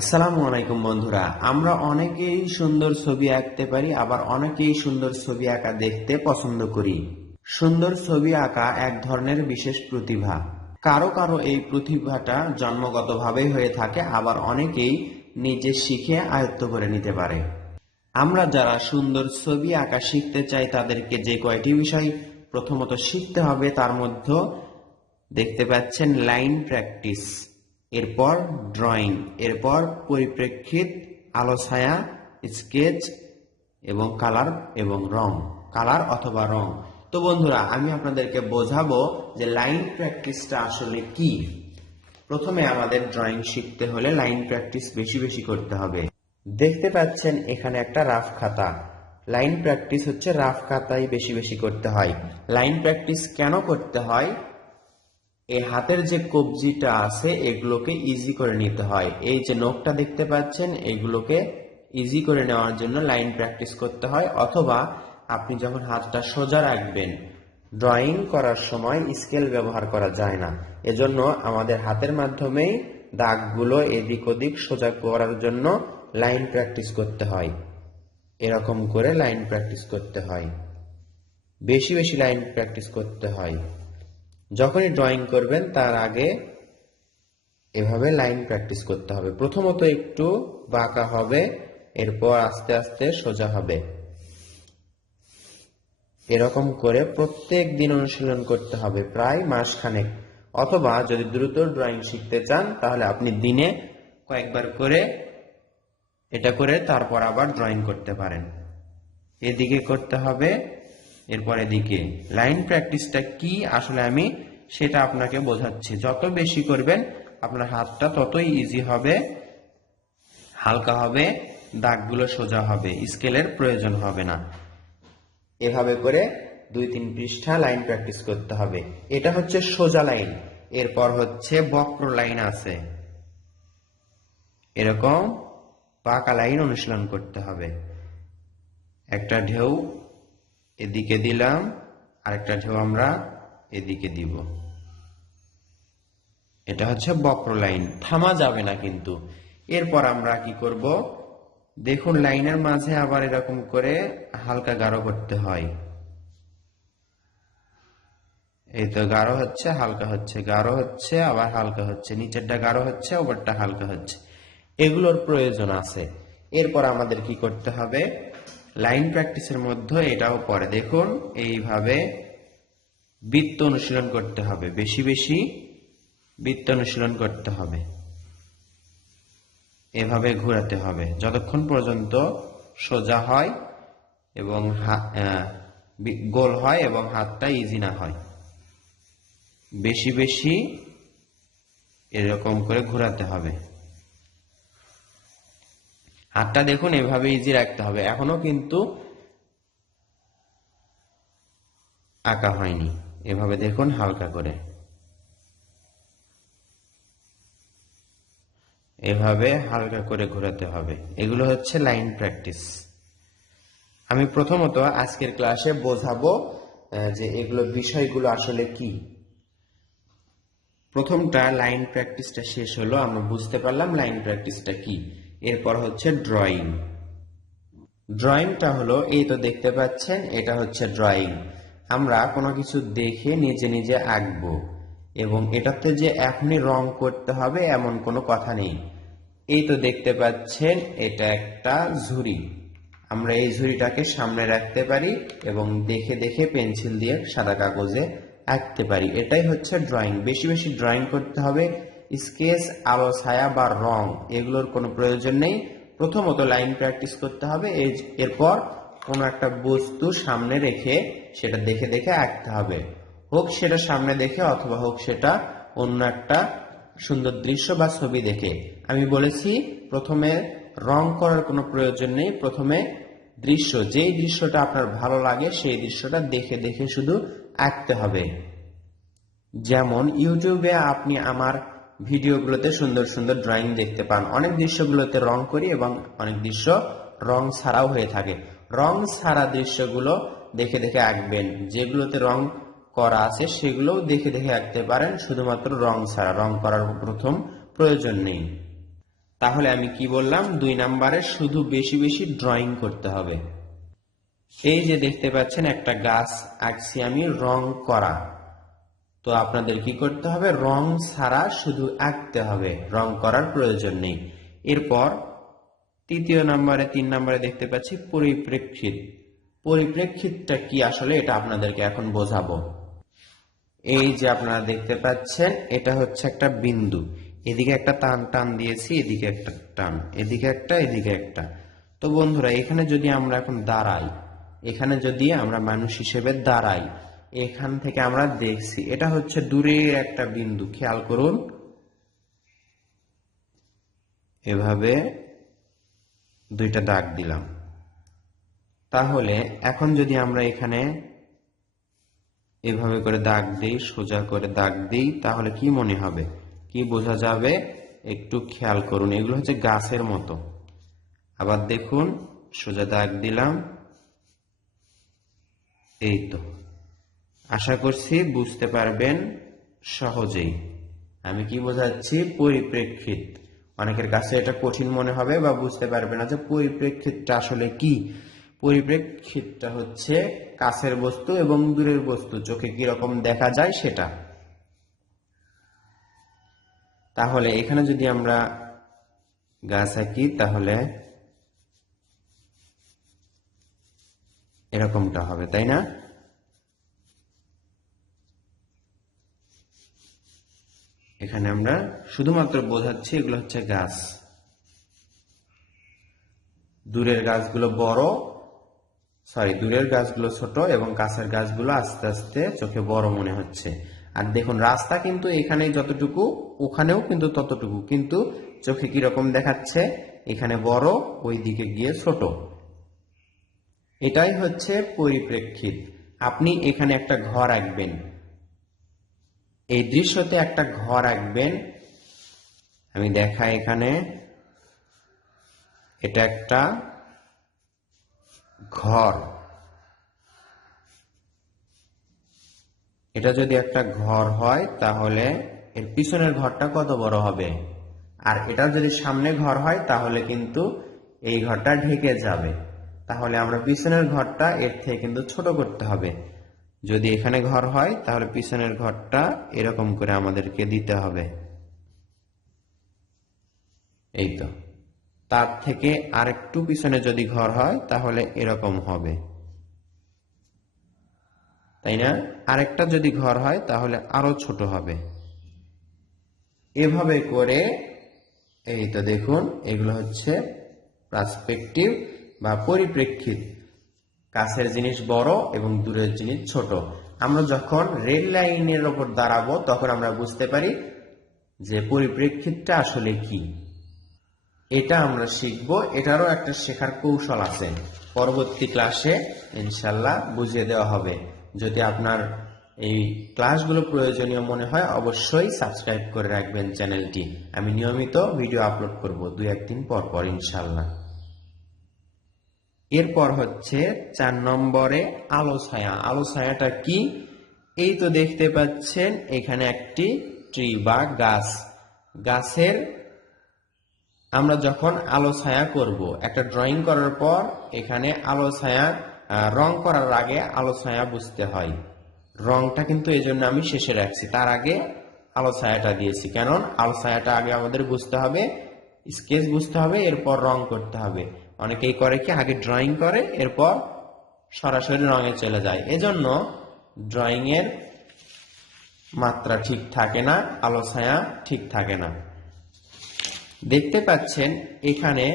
আসসালামু আলাইকুম বন্ধুরা, আমরা অনেকেই সুন্দর ছবি আঁকতে পারি, আবার অনেকেই সুন্দর ছবি আঁকা দেখতে পছন্দ করি। সুন্দর ছবি আঁকা এক ধরনের বিশেষ প্রতিভা। কারো কারো এই প্রতিভাটা জন্মগতভাবেই হয়ে থাকে, আবার অনেকেই নিজে শিখে আয়ত্ত করে নিতে পারে। আমরা যারা সুন্দর ছবি আঁকা শিখতে চাই তাদেরকে যে কয়টি বিষয় প্রথমত শিখতে হবে তার মধ্যে দেখতে পাচ্ছেন লাইন প্র্যাকটিস, এরপর ড্রয়িং, এরপর পরিপ্রেক্ষিত, আলো ছায়া, স্কেচ এবং কালার এবং রং, কালার অথবা রং। তো বন্ধুরা, আমি আপনাদেরকে বোঝাবো যে লাইন প্র্যাকটিসটা আসলে কি। প্রথমে আমাদের ড্রয়িং শিখতে হলে লাইন প্র্যাকটিস বেশি বেশি করতে হবে। দেখতে পাচ্ছেন এখানে একটা রাফ খাতা। লাইন প্র্যাকটিস হচ্ছে রাফ খাতায় বেশি বেশি করতে হয়। লাইন প্র্যাকটিস কেন করতে হয়? এই হাতের যে কবজিটা আছে এগুলোকে ইজি করে নিতে হয়। এই যে নখটা দেখতে পাচ্ছেন এগুলোকে ইজি করে নেওয়ার জন্য লাইন প্র্যাকটিস করতে হয়। অথবা আপনি যখন হাতটা সোজা রাখবেন, ড্রয়িং করার সময় স্কেল ব্যবহার করা যায় না, এজন্য আমাদের হাতের মাধ্যমেই দাগগুলো এদিক ওদিক সোজা করার জন্য লাইন প্র্যাকটিস করতে হয়। এরকম করে লাইন প্র্যাকটিস করতে হয়, বেশি বেশি লাইন প্র্যাকটিস করতে হয়। যখনই ড্রয়িং করবেন তার আগে এভাবে লাইন প্র্যাকটিস করতে হবে। প্রথমত একটু বাঁকা হবে, এরপর আস্তে আস্তে সোজা হবে। এরকম করে প্রত্যেক দিন অনুশীলন করতে হবে, প্রায় মাসখানেক। অথবা যদি দ্রুত ড্রয়িং শিখতে চান তাহলে আপনি দিনে কয়েকবার করে এটা করে তারপর আবার ড্রয়িং করতে পারেন। এদিকে করতে হবে, এরপর এদিকে। লাইন প্র্যাকটিসটা কি আসলে আমি সেটা আপনাকে বোঝাচ্ছি। যত বেশি করবেন আপনার হাতটা ততই ইজি হবে, হালকা হবে, দাগগুলো সোজা হবে, স্কেলের প্রয়োজন হবে না। এভাবে করে 2-3 পৃষ্ঠা লাইন প্র্যাকটিস করতে হবে। এটা হচ্ছে সোজা লাইন, এরপর হচ্ছে বক্র লাইন আছে, এরকম বাঁকা লাইন অনুশীলন করতে হবে। একটা ঢেউ এদিকে দিলাম, আরেকটা ঢেউ আমরা এদিকে দিব। এটা হচ্ছে বক্র লাইন, থামা যাবে না কিন্তু। এরপর আমরা কি করব, দেখুন লাইনের মাঝে আবার এরকম করে হালকা গাঢ় করতে হয়। এই তো গাঢ় হচ্ছে, হালকা হচ্ছে, গাঢ় হচ্ছে, আবার হালকা হচ্ছে, নিচেরটা গাঢ় হচ্ছে, উপরটা হালকা হচ্ছে। এগুলোর প্রয়োজন আছে। এরপর আমাদের কি করতে হবে, লাইন প্র্যাকটিসের মধ্যে এটাও পড়ে। দেখুন এইভাবে বৃত্ত অনুশীলন করতে হবে, বেশি বেশি বৃত্ত অনুশীলন করতে হবে। এভাবে ঘোরাতে হবে যতক্ষণ পর্যন্ত সোজা হয় এবং গোল হয় এবং হাতটা ইজি না হয়। বেশি বেশি এরকম করে ঘোরাতে হবে। হাতটা দেখুন এভাবে ইজি রাখতে হবে। এখনো কিন্তু আঁকা হয়নি, এভাবে দেখুন হালকা করে, এভাবে হালকা করে ঘোরাতে হবে। এগুলো হচ্ছে লাইন প্র্যাকটিস। আমি প্রথমত আজকের ক্লাসে বোঝাবো যে এগুলো বিষয়গুলো আসলে কি। প্রথমটা লাইন প্র্যাকটিসটা শেষ হলো, আমরা বুঝতে পারলাম লাইন প্র্যাকটিসটা কি। এরপর হচ্ছে ড্রয়িং। ড্রয়িংটা হলো, এই তো দেখতে পাচ্ছেন এটা হচ্ছে ড্রয়িং। আমরা কোনো কিছু দেখে নিজে নিজে আঁকবো, এবং এটাতে যে এখনই রং করতে হবে এমন কোনো কথা নেই। এই তো দেখতে পাচ্ছেন এটা একটা ঝুড়ি। আমরা এই ঝুড়িটাকে সামনে রাখতে পারি এবং দেখে দেখে পেন্সিল দিয়ে সাদা কাগজে আঁকতে পারি। এটাই হচ্ছে ড্রয়িং। বেশি বেশি ড্রয়িং করতে হবে। স্কেচ, আলো ছায়া বা রং এগুলোর কোনো প্রয়োজন নেই। প্রথমত লাইন প্র্যাকটিস করতে হবে, এরপর কোনো একটা বস্তু সামনে রেখে সেটা দেখে দেখে আঁকতে হবে। হোক সেটা সামনে দেখে অথবা হোক সেটা অন্য একটা সুন্দর দৃশ্য বা ছবি দেখে। আমি বলেছি প্রথমে রং করার কোনো প্রয়োজন নেই, প্রথমে দৃশ্য, যেই দৃশ্যটা আপনার ভালো লাগে সেই দৃশ্যটা দেখে দেখে শুধু আঁকতে হবে। যেমন ইউটিউবে আপনি আমার ভিডিওগুলোতে সুন্দর সুন্দর ড্রয়িং দেখতে পান। অনেক দৃশ্যগুলোতে রং করি এবং অনেক দৃশ্য রং ছাড়াও হয়ে থাকে। রং ছাড়া দৃশ্যগুলো দেখে দেখে আঁকবেন, যেগুলোতে রং করা আছে সেগুলোও দেখে দেখে আঁকতে পারেন, শুধুমাত্র রং ছাড়া। রং করার প্রথম প্রয়োজন নেই। তাহলে আমি কি বললাম, 2 নম্বরে শুধু বেশি বেশি ড্রয়িং করতে হবে। এই যে দেখতে পাচ্ছেন একটা গাছ আঁকছি আমি রং করা, তো আপনাদের কি করতে হবে, রং ছাড়া শুধু আঁকতে হবে, রং করার প্রয়োজন নেই। এরপর 3 নম্বরে দেখতে পাচ্ছি পরিপ্রেক্ষিত। পরিপ্রেক্ষিতটা কি আসলে এটা আপনাদেরকে এখন বোঝাবো। এই যে আপনারা দেখতে পাচ্ছেন এটা হচ্ছে একটা বিন্দু, এদিকে একটা টান টান দিয়েছি, এদিকে একটা টান, এদিকে একটা, এদিকে একটা। তো বন্ধুরা এখানে যদি আমরা এখন দাঁড়াই, এখানে যদি আমরা মানুষ হিসেবে দাঁড়াই, এখান থেকে আমরা দেখছি এটা হচ্ছে দূরের একটা বিন্দু, খেয়াল করুন। এভাবে 2টা দাগ দিলাম। তাহলে এখন যদি আমরা এখানে এভাবে করে দাগ দিই, সোজা করে দাগ দিই, তাহলে কি মনে হবে, কি বোঝা যাবে একটু খেয়াল করুন। এগুলো হচ্ছে গাছের মতো। আবার দেখুন, সোজা দাগ দিলাম, এই তো। আশা করছি বুঝতে পারবেন সহজেই। আমি কি বোঝাচ্ছি, পরিপ্রেক্ষিত। অনেকের কাছে এটা কঠিন মনে হবে বা বুঝতে পারবে না যে পরিপ্রেক্ষিতটা আসলে কি। পরিপ্রেক্ষিতটা হচ্ছে কাছের বস্তু এবং দূরের বস্তু চোখে কিরকম দেখা যায় সেটা। তাহলে এখানে যদি আমরা গাছ আঁকি তাহলে এরকমটা হবে, তাই না? এখানে আমরা শুধুমাত্র বোঝাচ্ছি এগুলো হচ্ছে গাছ। দূরের গাছগুলো বড়, দূরের গাছগুলো ছোট এবং কাছের গাছগুলো আস্তে আস্তে চোখে বড় মনে হচ্ছে। আর দেখুন রাস্তা কিন্তু এখানে যতটুকু ওখানেও কিন্তু ততটুকু, কিন্তু চোখে কিরকম দেখাচ্ছে, এখানে বড়, ওই দিকে গিয়ে ছোট। এটাই হচ্ছে পরিপ্রেক্ষিত। আপনি এখানে একটা ঘর আঁকবেন, এই দৃশ্যতে একটা ঘর আঁকবেন। আমি দেখাই এখানে, এটা একটা ঘর। এটা যদি একটা ঘর হয় তাহলে এর পিছনের ঘরটা কত বড় হবে, আর এটা যদি সামনে ঘর হয় তাহলে কিন্তু এই ঘরটা ঢেকে যাবে। তাহলে আমরা পিছনের ঘরটা এর থেকে কিন্তু ছোট করতে হবে। যদি এখানে ঘর হয় তাহলে পিছনের ঘরটা এরকম করে আমাদেরকে দিতে হবে, এই তো। তার থেকে আরেকটু পিছনে যদি ঘর হয় তাহলে এরকম হবে, তাই না? আরেকটা যদি ঘর হয় তাহলে আরো ছোট হবে। এভাবে করে, এই তো দেখুন, এগুলো হচ্ছে পার্সপেক্টিভ বা পরিপ্রেক্ষিত। কাছের জিনিস বড় এবং দূরের জিনিস ছোট। আমরা যখন রেল লাইনের ওপর দাঁড়াবো তখন আমরা বুঝতে পারি যে পরিপ্রেক্ষিতটা আসলে কি। এটা আমরা শিখবো, এটারও একটা শেখার কৌশল আছে, পরবর্তী ক্লাসে ইনশাল্লাহ বুঝিয়ে দেওয়া হবে। যদি আপনার এই ক্লাসগুলো প্রয়োজনীয় মনে হয় অবশ্যই সাবস্ক্রাইব করে রাখবেন চ্যানেলটি। আমি নিয়মিত ভিডিও আপলোড করব 2-1 দিন পর পর ইনশাল্লাহ। এরপর হচ্ছে 4 নম্বরে আলো ছায়া। আলো ছায়াটা কি, এই তো দেখতে পাচ্ছেন এখানে একটি ট্রি বা গাছ। গাছের আমরা যখন আলো ছায়া করব, একটা ড্রয়িং করার পর এখানে আলো ছায়া রং করার আগে আলো ছায়া বুঝতে হয়। রংটা কিন্তু এই জন্য আমি শেষে রাখছি, তার আগে আলো ছায়াটা দিয়েছি। কারণ আলো ছায়াটা আগে আমাদের বুঝতে হবে, স্কেচ বুঝতে হবে, এরপর রং করতে হবে। অনেকেই করে কি, আগে ড্রয়িং করে এরপর সরাসরি রঙে চলে যায়, এজন্য ড্রয়িং এর মাত্রা ঠিক থাকে না, আলো ছায়া ঠিক থাকে না। দেখতে পাচ্ছেন এখানে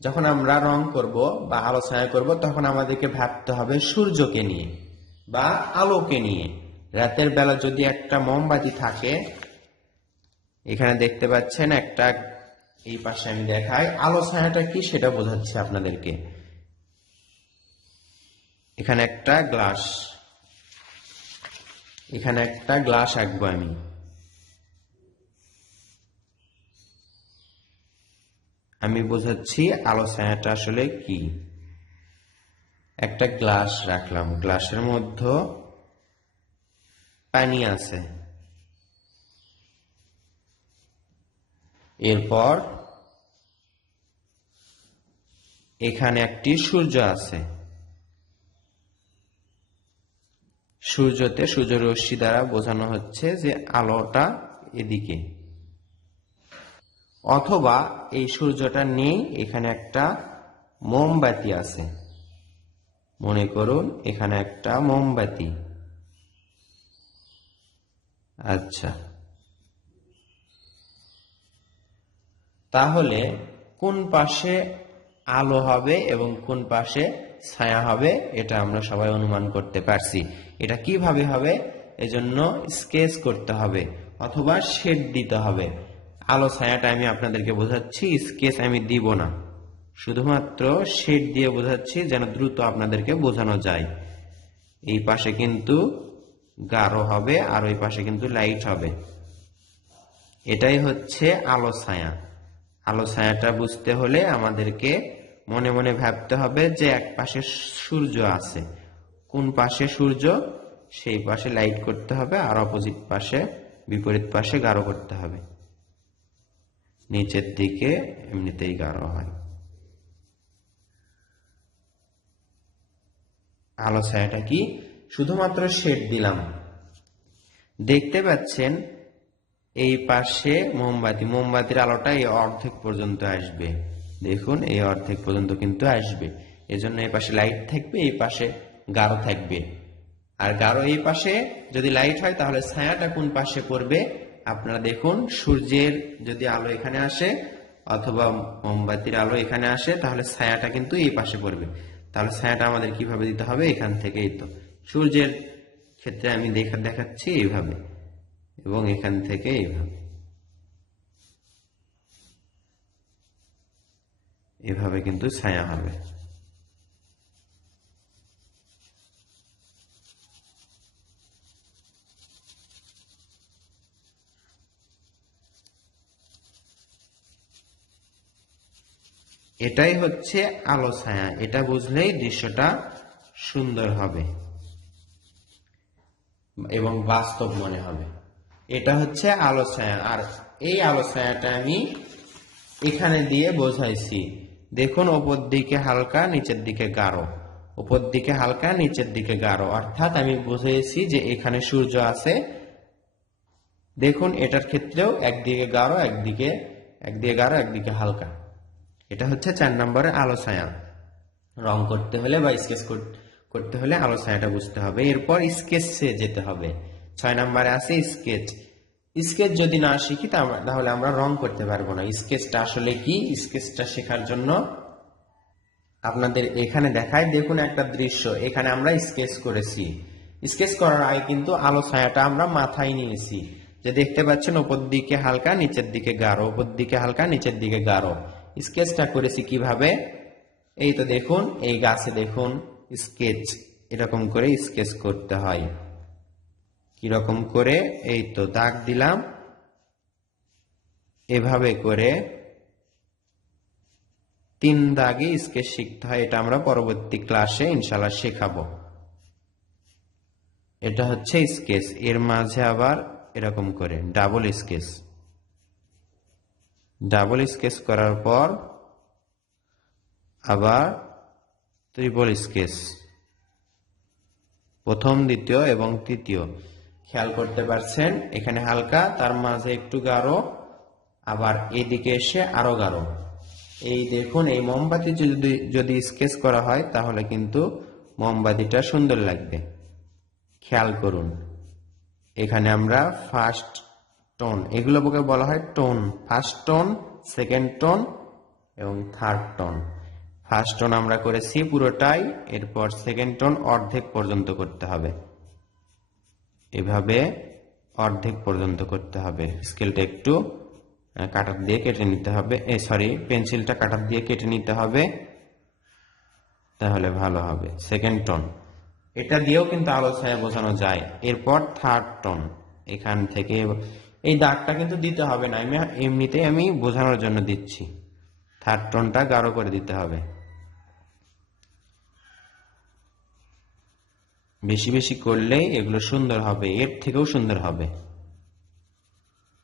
যখন আমরা রং করব বা আলো ছায়া করব তখন আমাদেরকে ভাবতে হবে সূর্যকে নিয়ে বা আলোকে নিয়ে। রাতের বেলা যদি একটা মোমবাতি থাকে, এখানে দেখতে পাচ্ছেন একটা, এই পাশে আমি দেখাই, আলো ছায়াটা কি সেটা বোঝাচ্ছি আপনাদেরকে। এখানে একটা গ্লাস, এখানে একটা গ্লাস আঁকবো আমি। আমি বোঝাচ্ছি আলো ছায়াটা আসলে কি। একটা গ্লাস রাখলাম, গ্লাসের মধ্যে পানি আছে। এরপর এখানে একটি সূর্য আছে, সূর্যতে সূর্যরশ্মি দ্বারা বোঝানো হচ্ছে যে আলোটা এদিকে। অথবা এই সূর্যটা নেই, এখানে একটা মোমবাতি আছে, মনে করুন এখানে একটা মোমবাতি। আচ্ছা, তাহলে কোন পাশে আলো হবে এবং কোন পাশে ছায়া হবে এটা আমরা সবাই অনুমান করতে পারছি। এটা কিভাবে হবে, এজন্য স্কেচ করতে হবে অথবা শেড দিতে হবে। আলো ছায়াটা আমি আপনাদেরকে বোঝাচ্ছি, স্কেচ আমি দিব না, শুধুমাত্র শেড দিয়ে বোঝাচ্ছি যেন দ্রুত আপনাদেরকে বোঝানো যায়। এই পাশে কিন্তু গাঢ় হবে আর ওই পাশে কিন্তু লাইট হবে। এটাই হচ্ছে আলো ছায়া। আলো ছায়াটা বুঝতে হলে আমাদেরকে মনে মনে ভাবতে হবে যে এক পাশে সূর্য আছে, কোন পাশে সূর্য সেই পাশে লাইট করতে হবে, আর অপোজিট পাশে বিপরীত পাশে গাঢ় করতে হবে। নিচের দিকে এমনিতেই গাঢ় হয়। আলো ছায়াটা কি, শুধুমাত্র শেড দিলাম। দেখতে পাচ্ছেন এই পাশে মোমবাতি, মোমবাতির আলোটা এই অর্ধেক পর্যন্ত আসবে। দেখুন এই অর্ধেক পর্যন্ত কিন্তু আসবে, এজন্য এই পাশে লাইট থাকবে, এই পাশে গাঢ় থাকবে। আর গাঢ় এই পাশে যদি লাইট হয় তাহলে ছায়াটা কোন পাশে পড়বে আপনারা দেখুন। সূর্যের যদি আলো এখানে আসে অথবা মোমবাতির আলো এখানে আসে তাহলে ছায়াটা কিন্তু এই পাশে পড়বে। তাহলে ছায়াটা আমাদের কিভাবে দিতে হবে, এখান থেকেই তো। সূর্যের ক্ষেত্রে আমি দেখাচ্ছি এইভাবে, এবং এখান থেকে এইভাবে, এভাবে কিন্তু ছায়া হবে। এটাই হচ্ছে আলো ছায়া। এটা বুঝলেই দৃশ্যটা সুন্দর হবে এবং বাস্তব মনে হবে। এটা হচ্ছে আলো ছায়া। আর এই আলো ছায়াটা আমি এখানে দিয়ে বোঝাইছি। দেখুন ওপর দিকে হালকা, নিচের দিকে গাঢ়, উপর দিকে হালকা, নিচের দিকে গাঢ়, অর্থাৎ আমি বুঝিয়েছি যে এখানে সূর্য আছে। দেখুন এটার ক্ষেত্রেও একদিকে গাঢ়, একদিকে গাঢ়, একদিকে হালকা। এটা হচ্ছে 4 নম্বরের আলো ছায়া। রং করতে হলে বা স্কেচ করতে হলে আলো ছায়াটা বুঝতে হবে। এরপর স্কেচে যেতে হবে। 6 নম্বরে আছে স্কেচ। স্কেচ যদি না শিখি তাহলে আমরা রং করতে পারবো না। স্কেচটা আসলে কি, স্কেচটা শেখার জন্য আপনাদের এখানে দেখায়। দেখুন একটা দৃশ্য, এখানে আমরা স্কেচ করেছি। স্কেচ করার আগে কিন্তু আলো ছায়াটা আমরা মাথায় নিয়েছি, যে দেখতে পাচ্ছেন উপর দিকে হালকা, নিচের দিকে গাঢ়, উপর দিকে হালকা, নিচের দিকে গাঢ়। স্কেচটা করেছি কিভাবে, এই তো দেখুন এই গাছে দেখুন স্কেচ, এরকম করে স্কেচ করতে হয়। কিরকম করে, এই তো দাগ দিলাম, এভাবে করে 3 দাগে স্কেচ শিখতে হয়। এটা আমরা পরবর্তী ক্লাসে ইনশাআল্লাহ শেখাবো। এটা হচ্ছে স্কেচ। এর মাঝে আবার এরকম করে ডাবল স্কেচ। ডাবল স্কেচ করার পর আবার ট্রিপল স্কেচ, প্রথম, দ্বিতীয় এবং তৃতীয়। খেয়াল করতে পারছেন এখানে হালকা, তার মাঝে একটু গাঢ়, আবার এদিকে এসে আরো গাঢ়। এই দেখুন এই মোমবাতি যদি স্কেচ করা হয় তাহলে কিন্তু মোমবাতিটা সুন্দর লাগবে। খেয়াল করুন এখানে আমরা ফার্স্ট টোন, এগুলোকে বলা হয় tone. First tone, second tone এবং থার্ড টোন। ফার্স্ট টোন আমরা করেছি পুরোটাই, এরপর সেকেন্ড টোন অর্ধেক পর্যন্ত করতে হবে। এভাবে অর্ধেক পর্যন্ত করতে হবে। স্কেলটা একটু কাটার দিয়ে কেটে নিতে হবে, পেন্সিলটা কাটার দিয়ে কেটে নিতে হবে, তাহলে ভালো হবে। সেকেন্ড টোন, এটা দিয়েও কিন্তু আলো ছায়া বোঝানো যায়। এরপর থার্ড টোন, এখান থেকে এই দাগটা কিন্তু দিতে হবে না, এমনিতেই আমি বোঝানোর জন্য দিচ্ছি। থার্ড টোনটা গাঢ় করে দিতে হবে, বেশি বেশি করলেই এগুলো সুন্দর হবে, এর থেকেও সুন্দর হবে।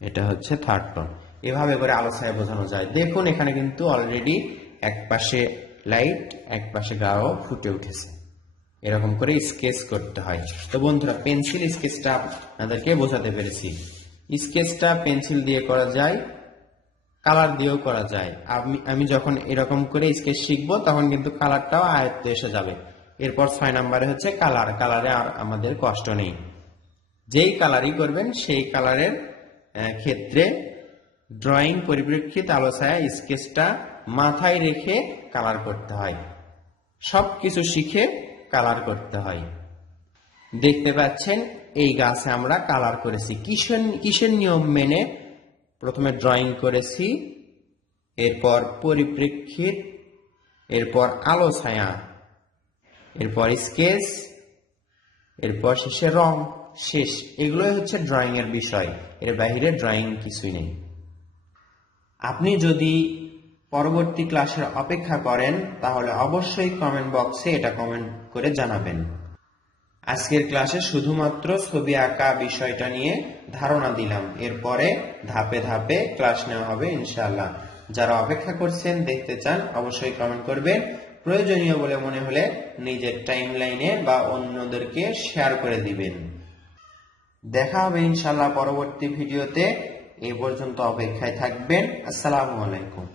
এটা হচ্ছে থার্ড টোন। এভাবে করে আলো ছায়া বোঝানো যায়। দেখুন এখানে কিন্তু অলরেডি এক পাশে লাইট, এক পাশে গাও ফুটে উঠেছে। এরকম করে স্কেচ করতে হয়। তো বন্ধুরা, পেন্সিল স্কেচটা আপনাদেরকে বোঝাতে পেরেছি। স্কেচটা পেন্সিল দিয়ে করা যায়, কালার দিয়েও করা যায়। আমি যখন এরকম করে স্কেচ শিখবো তখন কিন্তু কালারটাও আয়ত্তে এসে যাবে। এরপর 6 নম্বরে হচ্ছে কালার। কালারে আর আমাদের কষ্ট নেই, যেই কালারই করবেন সেই কালারের ক্ষেত্রে ড্রয়িং, পরিপ্রেক্ষিত, আলো ছায়া, স্কেচটা মাথায় রেখে কালার করতে হয়। সবকিছু শিখে কালার করতে হয়। দেখতে পাচ্ছেন এই গাছে আমরা কালার করেছি কিসের নিয়ম মেনে? প্রথমে ড্রয়িং করেছি, এরপর পরিপ্রেক্ষিত, এরপর আলো ছায়া, এরপর স্কেচ, এরপর শেষে রং, শেষ। এগুলোই হচ্ছে ড্রয়িং এর বিষয়। এর বাইরে ড্রয়িং কিছুই নেই। আপনি যদি পরবর্তী ক্লাসের অপেক্ষা করেন তাহলে অবশ্যই কমেন্ট বক্সে এটা কমেন্ট করে জানাবেন। আজকের ক্লাসে শুধুমাত্র ছবি আঁকা বিষয়টা নিয়ে ধারণা দিলাম। এরপরে ধাপে ধাপে ক্লাস নেওয়া হবে ইনশাআল্লাহ। যারা অপেক্ষা করছেন, দেখতে চান, অবশ্যই কমেন্ট করবেন। প্রয়োজনীয় বলে মনে হলে নিজের টাইমলাইনে বা অন্যদেরকে শেয়ার করে দিবেন। দেখা হবে ইনশাআল্লাহ পরবর্তী ভিডিওতে। এই পর্যন্ত অপেক্ষায় থাকবেন। আসসালামু আলাইকুম।